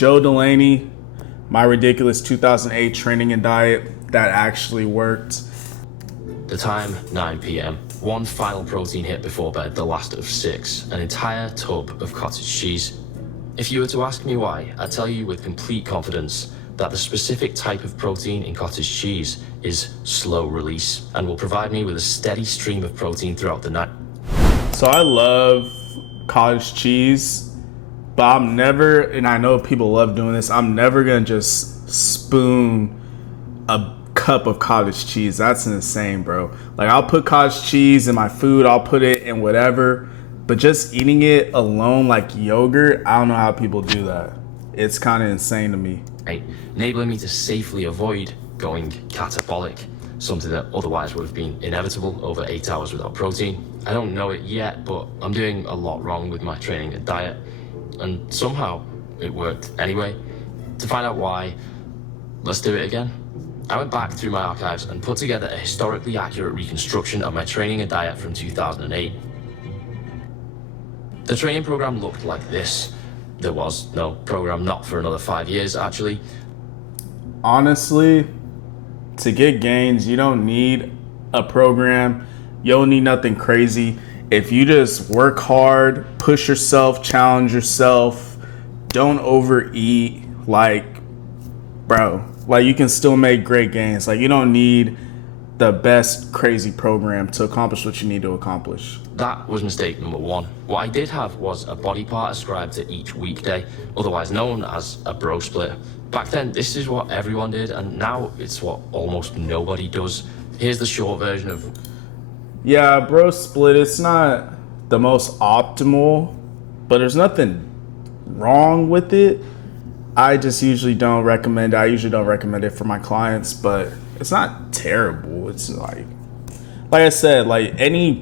Joe Delaney, my ridiculous 2008 training and diet that actually worked. The time, 9 p.m. One final protein hit before bed, the last of 6. An entire tub of cottage cheese. If you were to ask me why, I'd tell you with complete confidence that the specific type of protein in cottage cheese is slow release and will provide me with a steady stream of protein throughout the night. So I love cottage cheese, but I'm never, and I know people love doing this, I'm never gonna just spoon a cup of cottage cheese. That's insane, bro. Like, I'll put cottage cheese in my food, I'll put it in whatever, but just eating it alone like yogurt, I don't know how people do that. It's kind of insane to me. Right, enabling me to safely avoid going catabolic, something that otherwise would have been inevitable over 8 hours without protein. I don't know it yet, but I'm doing a lot wrong with my training and diet, and somehow it worked anyway. To find out why, let's do it again. I went back through my archives and put together a historically accurate reconstruction of my training and diet from 2008. The training program looked like this. There was no program, not for another 5 years, actually. Honestly, to get gains, you don't need a program. You don't need nothing crazy. If you just work hard, push yourself, challenge yourself, don't overeat, like, bro, like, you can still make great gains. Like, you don't need the best crazy program to accomplish what you need to accomplish. That was mistake number 1. What I did have was a body part ascribed to each weekday, otherwise known as a bro split. Back then, this is what everyone did, and now it's what almost nobody does. Here's the short version of... Yeah, bro split, it's not the most optimal, but there's nothing wrong with it. I usually don't recommend it for my clients, but it's not terrible. It's like I said, like any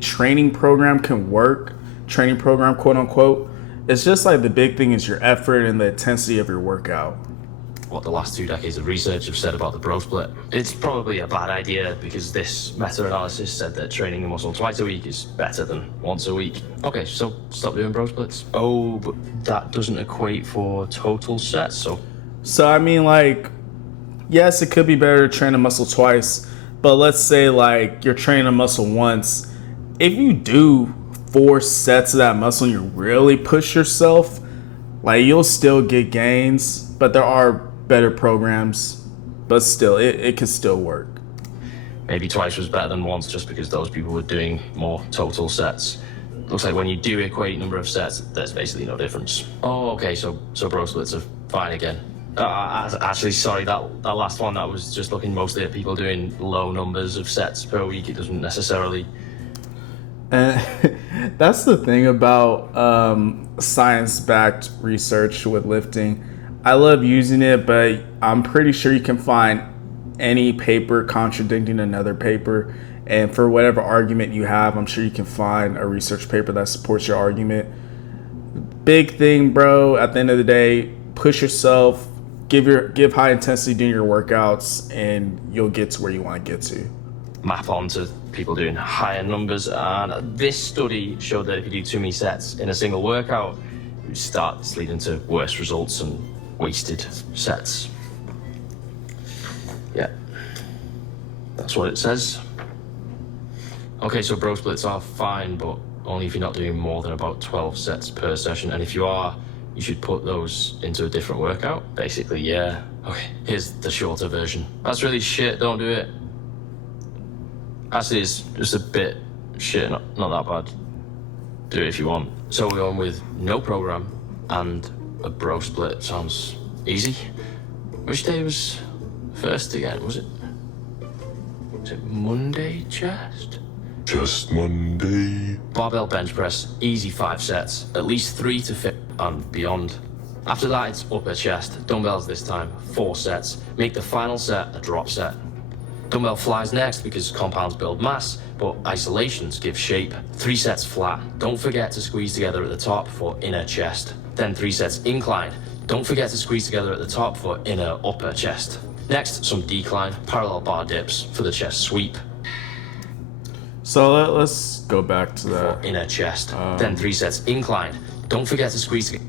training program can work, training program, quote unquote. It's just like the big thing is your effort and the intensity of your workout. What the last 2 decades of research have said about the bro split. It's probably a bad idea because this meta-analysis said that training a muscle twice a week is better than once a week. Okay, so stop doing bro splits. Oh, but that doesn't equate for total sets, So I mean, like, yes, it could be better to train a muscle twice, but let's say like you're training a muscle once. If you do 4 sets of that muscle and you really push yourself, like, you'll still get gains, but there are better programs, but still, it can still work. Maybe twice was better than once just because those people were doing more total sets. Looks like when you do equate number of sets, there's basically no difference. Oh, okay, so bro splits are fine again. Actually, sorry, that last one, that was just looking mostly at people doing low numbers of sets per week. It doesn't necessarily... And that's the thing about science-backed research with lifting. I love using it, but I'm pretty sure you can find any paper contradicting another paper. And for whatever argument you have, I'm sure you can find a research paper that supports your argument. Big thing, bro, at the end of the day, push yourself, give high intensity during your workouts, and you'll get to where you want to get to. Map onto people doing higher numbers, and this study showed that if you do too many sets in a single workout, it starts leading to worse results and wasted sets. Yeah, that's what it says. Okay, so bro splits are fine, but only if you're not doing more than about 12 sets per session, and if you are, you should put those into a different workout. Basically, yeah. Okay, here's the shorter version. That's really shit, don't do it. Actually, it's just a bit shit, not that bad. Do it if you want. So we're going with no program and a bro split. Sounds easy. Which day was first again? Was it Monday chest? Just Monday. Barbell bench press, easy 5 sets, at least 3 to fit and beyond. After that, it's upper chest, dumbbells this time, 4 sets. Make the final set a drop set. Dumbbell flies next because compounds build mass, but isolations give shape. 3 sets flat. Don't forget to squeeze together at the top for inner chest. Then 3 sets incline. Don't forget to squeeze together at the top for inner upper chest. Next, some decline, parallel bar dips for the chest sweep. So let's go back to that. For inner chest. Then 3 sets incline. Don't forget to squeeze together.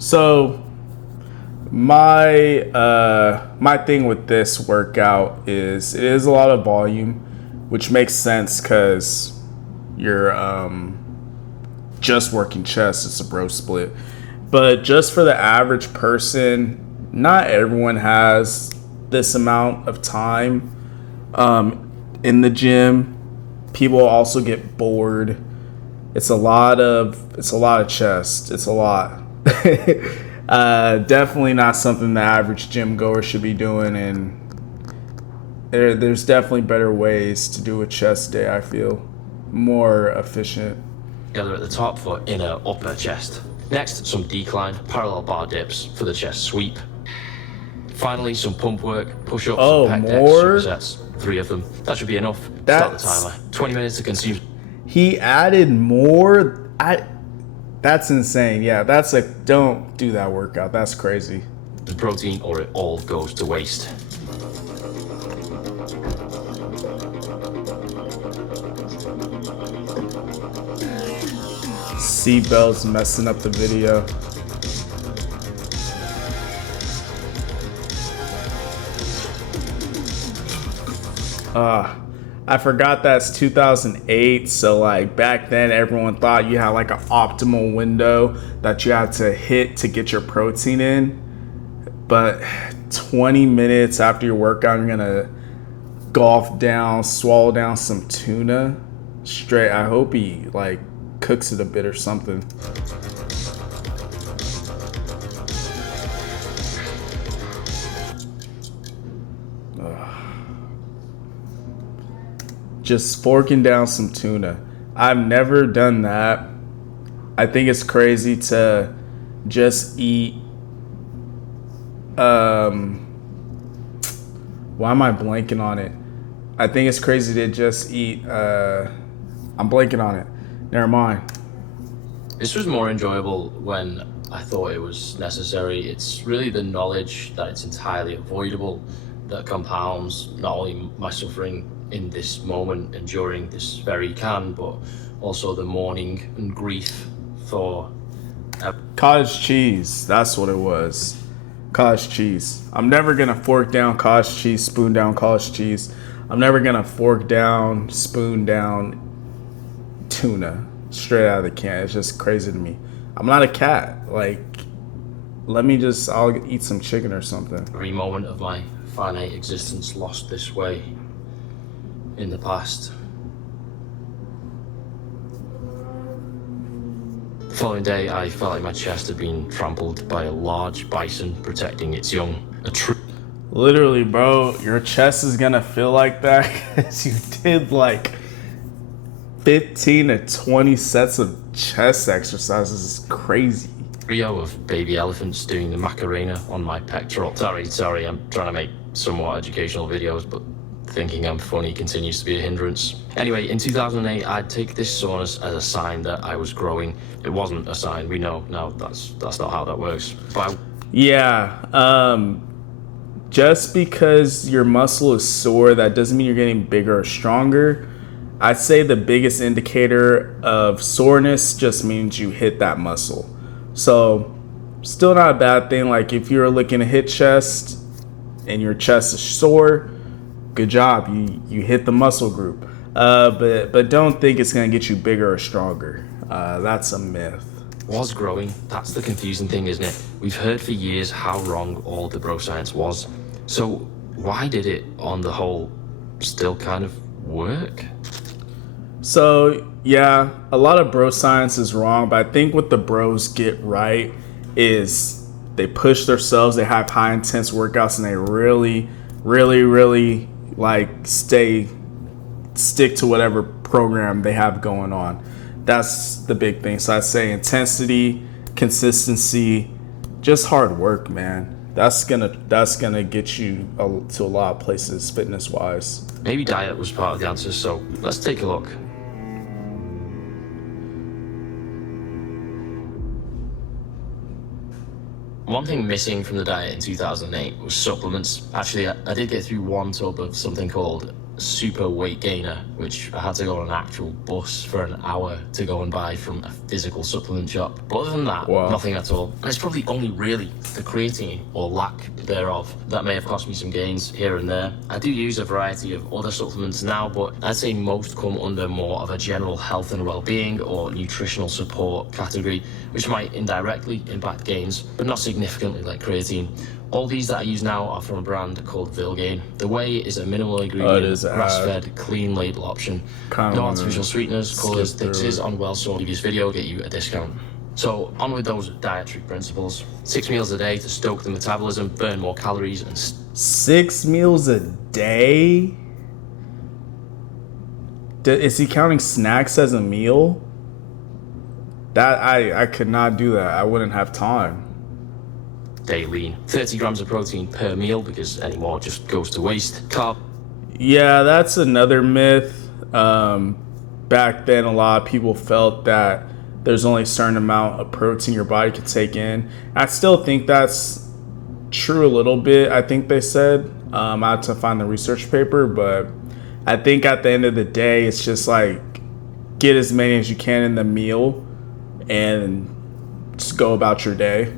So My thing with this workout is it is a lot of volume, which makes sense because you're just working chest. It's a bro split, but just for the average person, not everyone has this amount of time in the gym. People also get bored. It's a lot of chest. It's a lot. Definitely not something the average gym goer should be doing, and there's definitely better ways to do a chest day. I feel more efficient. Together at the top for inner upper chest. Next, some decline, parallel bar dips for the chest sweep. Finally, some pump work, push-ups, Oh, and pec more? decks, supersets. 3 of them. That should be enough. Start the timer. 20 minutes to consume. He added more. That's insane. Yeah, that's like, don't do that workout. That's crazy. Protein, or it all goes to waste. Seatbelts messing up the video. I forgot that's 2008, so like back then everyone thought you had like an optimal window that you had to hit to get your protein in. But 20 minutes after your workout, you're gonna swallow down some tuna straight. I hope he like cooks it a bit or something. Just forking down some tuna. I've never done that. I think it's crazy to just eat. Why am I blanking on it? I think it's crazy to just eat. I'm blanking on it. Never mind. This was more enjoyable when I thought it was necessary. It's really the knowledge that it's entirely avoidable that compounds not only my suffering in this moment and during this very can, but also the mourning and grief for Cottage cheese. That's what it was. Cottage cheese. I'm never gonna fork down cottage cheese, spoon down cottage cheese. I'm never gonna fork down, spoon down tuna straight out of the can. It's just crazy to me. I'm not a cat. Like, I'll eat some chicken or something. every moment of my finite existence lost this way in the past. The following day, I felt like my chest had been trampled by a large bison protecting its young. Literally, bro, your chest is gonna feel like that because you did like 15 to 20 sets of chest exercises. Is crazy. Trio of baby elephants doing the Macarena on my pectoral. Sorry, I'm trying to make somewhat educational videos, but thinking I'm funny continues to be a hindrance. Anyway, in 2008, I'd take this soreness as a sign that I was growing. It wasn't a sign. We know now that's not how that works. But just because your muscle is sore, that doesn't mean you're getting bigger or stronger. I'd say the biggest indicator of soreness just means you hit that muscle. So, still not a bad thing. Like if you're looking to hit chest and your chest is sore, good job. You hit the muscle group. But don't think it's gonna get you bigger or stronger. That's a myth. was growing. That's the confusing thing, isn't it? We've heard for years how wrong all the bro science was. So why did it, on the whole, still kind of work? So yeah, a lot of bro science is wrong, but I think what the bros get right is they push themselves, they have high intense workouts, and they really like stick to whatever program they have going on. That's the big thing. So I'd say intensity, consistency, just hard work, man. That's gonna get you to a lot of places fitness wise. Maybe diet was part of the answer, so let's take a look. One thing missing from the diet in 2008 was supplements. Actually, I did get through one tub of something called super weight gainer, which I had to go on an actual bus for an hour to go and buy from a physical supplement shop. But other than that, Wow. nothing at all. And it's probably only really the creatine, or lack thereof, that may have cost me some gains here and there. I do use a variety of other supplements now, but I'd say most come under more of a general health and well-being or nutritional support category, which might indirectly impact gains, but not significantly like creatine. All these that I use now are from a brand called Vilgain. The whey is a minimal ingredient, grass-fed, clean label option. No artificial sweeteners, colours, fixes on well-sourced previous video get you a discount. So on with those dietary principles. 6 meals a day to stoke the metabolism, burn more calories, and 6 meals a day? Is he counting snacks as a meal? That I could not do that. I wouldn't have time. stay lean. 30 grams of protein per meal because any more just goes to waste. Carb. Yeah, that's another myth. Back then, a lot of people felt that there's only a certain amount of protein your body could take in. I still think that's true a little bit. I think they said. I had to find the research paper, but I think at the end of the day, it's just like get as many as you can in the meal and just go about your day.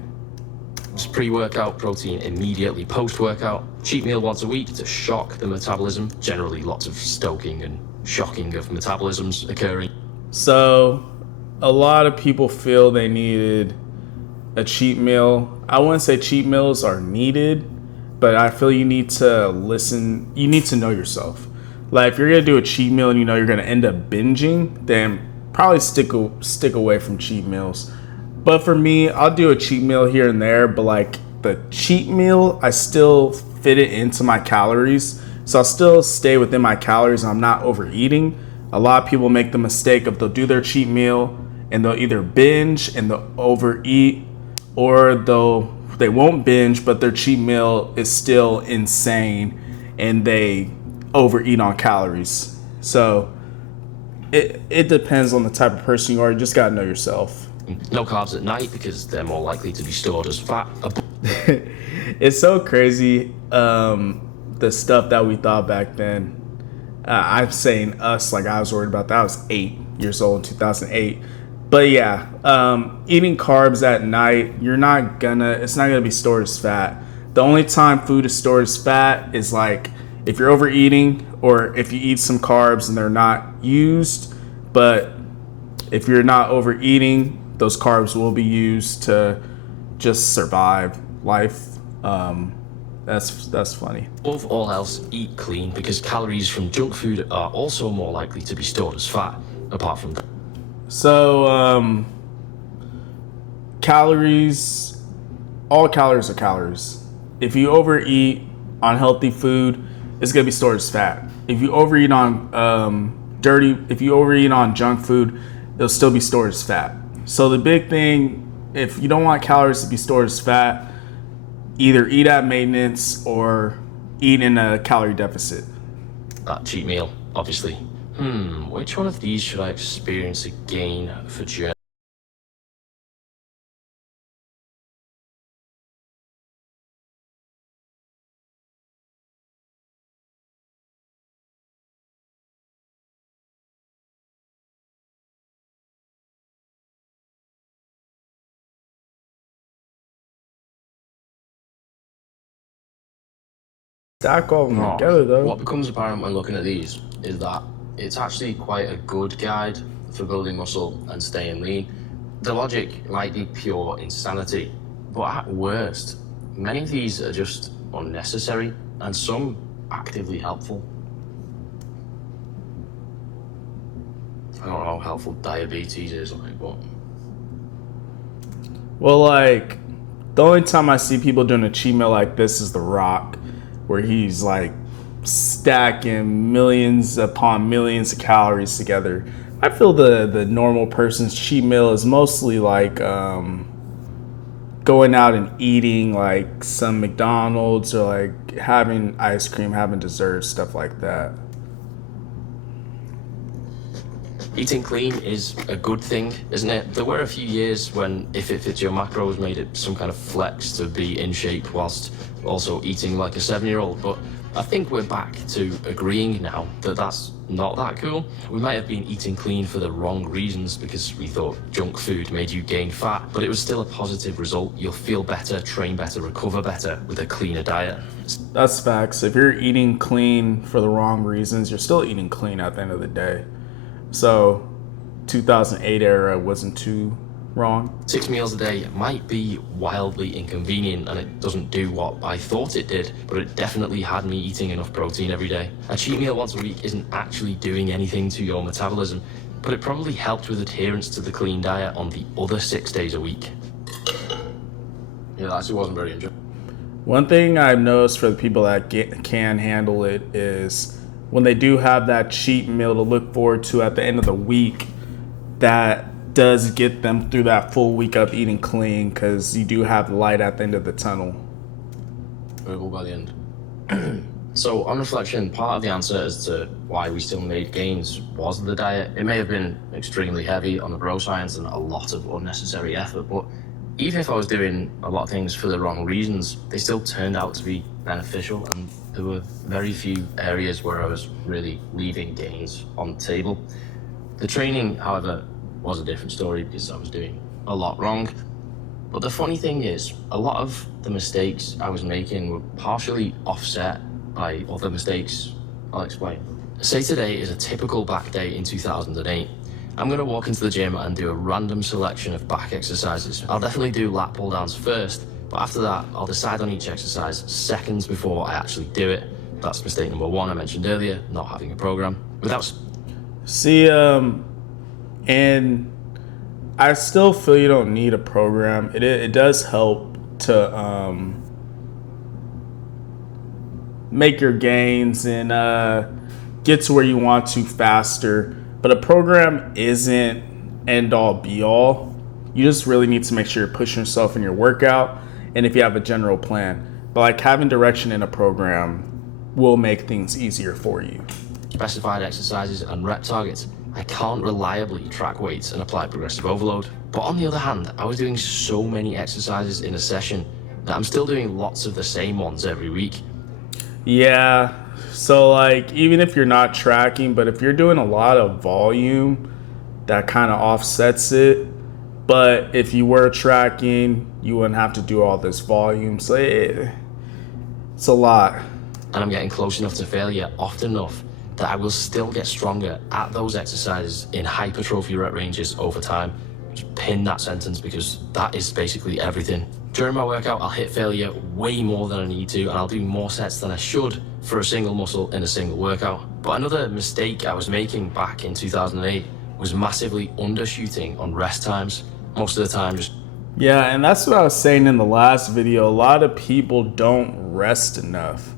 Just pre-workout protein immediately post-workout. Cheat meal once a week to shock the metabolism. Generally lots of stoking and shocking of metabolisms occurring. So a lot of people feel they needed a cheat meal. I wouldn't say cheat meals are needed, but I feel you need to listen. You need to know yourself. Like if you're gonna do a cheat meal and you know you're gonna end up binging, then probably stick away from cheat meals. But for me, I'll do a cheat meal here and there, but like the cheat meal, I still fit it into my calories. So I'll still stay within my calories and I'm not overeating. A lot of people make the mistake of they'll do their cheat meal and they'll either binge and they'll overeat, or they won't binge, but their cheat meal is still insane and they overeat on calories. So it depends on the type of person you are. You just gotta know yourself. No carbs at night because they're more likely to be stored as fat. It's so crazy, the stuff that we thought back then. I'm saying us like I was worried about that. I was 8 years old in 2008. But yeah, eating carbs at night, it's not gonna be stored as fat. The only time food is stored as fat is like if you're overeating or if you eat some carbs and they're not used. But if you're not overeating, those carbs will be used to just survive life. That's funny. Above all else, eat clean because calories from junk food are also more likely to be stored as fat, apart from that. So, calories, all calories are calories. If you overeat on healthy food, it's gonna be stored as fat. If you overeat on if you overeat on junk food, it'll still be stored as fat. So the big thing, if you don't want calories to be stored as fat, either eat at maintenance or eat in a calorie deficit. That cheat meal, obviously. Which one of these should I experience again for journey? Stack all of them together though. What becomes apparent when looking at these is that it's actually quite a good guide for building muscle and staying lean. The logic might be pure insanity, but at worst, many of these are just unnecessary and some actively helpful. I don't know how helpful diabetes is, but Well, like the only time I see people doing a cheat meal like this is The Rock, where he's like stacking millions upon millions of calories together. I feel the normal person's cheat meal is mostly like going out and eating like some McDonald's or like having ice cream, having dessert, stuff like that. eating clean is a good thing, isn't it? There were a few years when if it fits your macros made it some kind of flex to be in shape whilst also eating like a 7-year-old, but I think we're back to agreeing now that that's not that cool. We might have been eating clean for the wrong reasons because we thought junk food made you gain fat, but it was still a positive result. You'll feel better, train better, recover better with a cleaner diet. That's facts. If you're eating clean for the wrong reasons, you're still eating clean at the end of the day. So 2008 era wasn't too wrong. 6 meals a day might be wildly inconvenient and it doesn't do what I thought it did, but it definitely had me eating enough protein every day. A cheat meal once a week isn't actually doing anything to your metabolism, but it probably helped with adherence to the clean diet on the other 6 days a week. Yeah, that actually wasn't very enjoyable. One thing I've noticed for the people that can handle it is when they do have that cheat meal to look forward to at the end of the week, that does get them through that full week of eating clean because you do have light at the end of the tunnel. Verbal by the end. So on reflection, part of the answer as to why we still made gains was the diet. It may have been extremely heavy on the bro science and a lot of unnecessary effort, but even if I was doing a lot of things for the wrong reasons, they still turned out to be beneficial, and there were very few areas where I was really leaving gains on the table. The training, however, was a different story because I was doing a lot wrong. But the funny thing is, a lot of the mistakes I was making were partially offset by other mistakes. I'll explain. Say today is a typical back day in 2008. I'm going to walk into the gym and do a random selection of back exercises. I'll definitely do lat pull downs first, but after that, I'll decide on each exercise seconds before I actually do it. That's mistake number one I mentioned earlier, not having a program. And I still feel you don't need a program. It does help to make your gains and get to where you want to faster. But a program isn't end all be all. You just really need to make sure you're pushing yourself in your workout and if you have a general plan. But like having direction in a program will make things easier for you. Specified exercises and rep targets. I can't reliably track weights and apply progressive overload. But on the other hand, I was doing so many exercises in a session that I'm still doing lots of the same ones every week. Yeah, so like even if you're not tracking, but if you're doing a lot of volume, that kind of offsets it. But if you were tracking, you wouldn't have to do all this volume. So it's a lot. And I'm getting close enough to failure often enough that I will still get stronger at those exercises in hypertrophy rep ranges over time. Just pin that sentence because that is basically everything. During my workout, I'll hit failure way more than I need to, and I'll do more sets than I should for a single muscle in a single workout. But another mistake I was making back in 2008 was massively undershooting on rest times. Most of the time, Yeah, and that's what I was saying in the last video. A lot of people don't rest enough.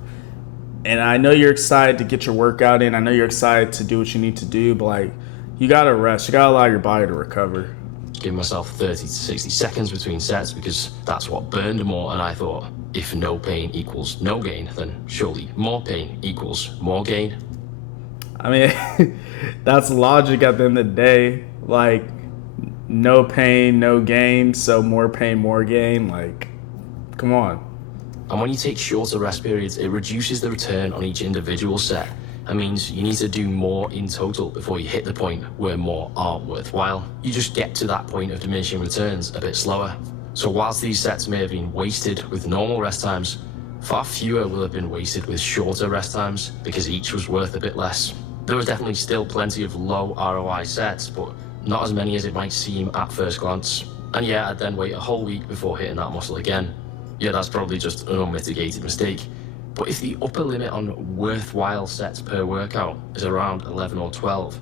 And I know you're excited to get your workout in. I know you're excited to do what you need to do, but like, you gotta rest. You gotta allow your body to recover. Give myself 30 to 60 seconds between sets because that's what burned more. And I thought, if no pain equals no gain, then surely more pain equals more gain. I mean, that's logic at the end of the day. Like, no pain, no gain. So more pain, more gain. Like, come on. And when you take shorter rest periods, it reduces the return on each individual set. That means you need to do more in total before you hit the point where more aren't worthwhile. You just get to that point of diminishing returns a bit slower. So whilst these sets may have been wasted with normal rest times, far fewer will have been wasted with shorter rest times because each was worth a bit less. There was definitely still plenty of low ROI sets, but not as many as it might seem at first glance. And yeah, I'd then wait a whole week before hitting that muscle again. Yeah, that's probably just an unmitigated mistake. But if the upper limit on worthwhile sets per workout is around 11 or 12,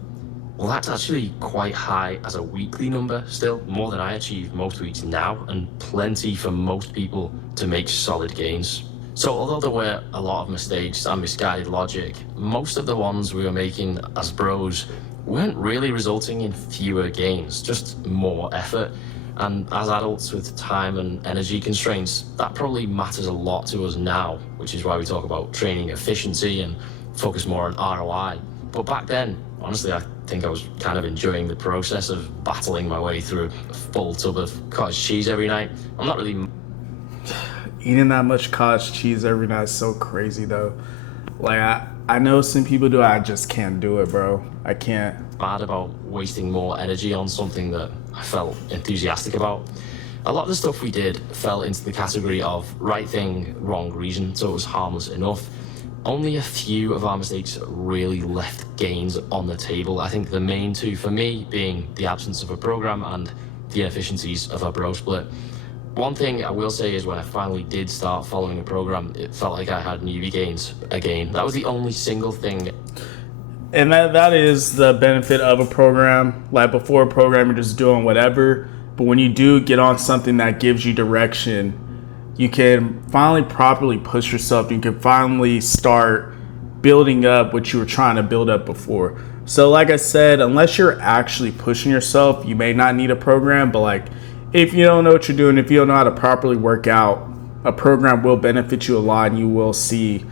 well, that's actually quite high as a weekly number still, more than I achieve most weeks now, and plenty for most people to make solid gains. So although there were a lot of mistakes and misguided logic, most of the ones we were making as bros weren't really resulting in fewer gains, just more effort. And as adults with time and energy constraints, that probably matters a lot to us now, which is why we talk about training efficiency and focus more on ROI. But back then, honestly, I think I was kind of enjoying the process of battling my way through a full tub of cottage cheese every night. I'm not really... Eating that much cottage cheese every night is so crazy, though. Like I know some people do. I just can't do it, bro. I can't. Bad about wasting more energy on something that I felt enthusiastic about. A lot of the stuff we did fell into the category of right thing, wrong reason, so it was harmless enough. Only a few of our mistakes really left gains on the table. I think the main two for me being the absence of a program and the inefficiencies of a bro split. One thing I will say is when I finally did start following a program, it felt like I had newbie gains again. That was the only single thing. And that is the benefit of a program. Like before a program, you're just doing whatever. But when you do get on something that gives you direction, you can finally properly push yourself. You can finally start building up what you were trying to build up before. So like I said, unless you're actually pushing yourself, you may not need a program. But like if you don't know what you're doing, if you don't know how to properly work out, a program will benefit you a lot, and you will see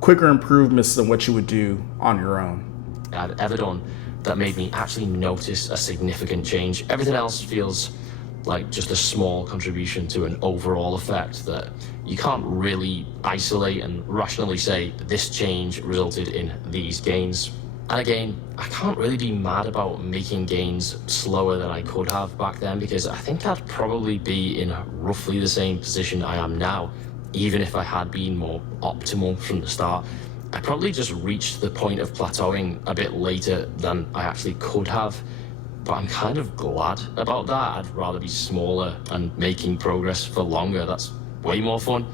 quicker improvements than what you would do on your own. I've ever done that made me actually notice a significant change. Everything else feels like just a small contribution to an overall effect that you can't really isolate and rationally say this change resulted in these gains. And again, I can't really be mad about making gains slower than I could have back then, because I think I'd probably be in roughly the same position I am now, even if I had been more optimal from the start. I probably just reached the point of plateauing a bit later than I actually could have, but I'm kind of glad about that. I'd rather be smaller and making progress for longer. That's way more fun.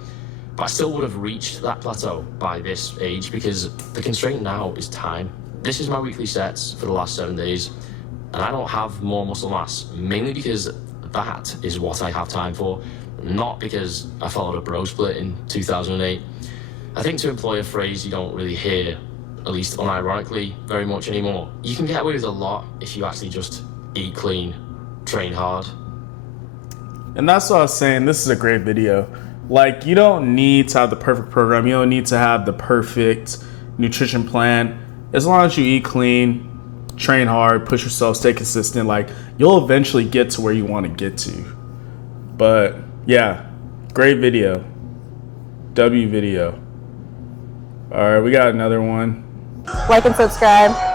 But I still would have reached that plateau by this age, because the constraint now is time. This is my weekly sets for the last 7 days, and I don't have more muscle mass, mainly because that is what I have time for, not because I followed a bro split in 2008. I think, to employ a phrase you don't really hear, at least unironically, very much anymore, you can get away with a lot if you actually just eat clean, train hard. And that's what I was saying. This is a great video. Like, you don't need to have the perfect program. You don't need to have the perfect nutrition plan. As long as you eat clean, train hard, push yourself, stay consistent, like, you'll eventually get to where you want to get to. But yeah, great video. W video. All right, we got another one. Like and subscribe.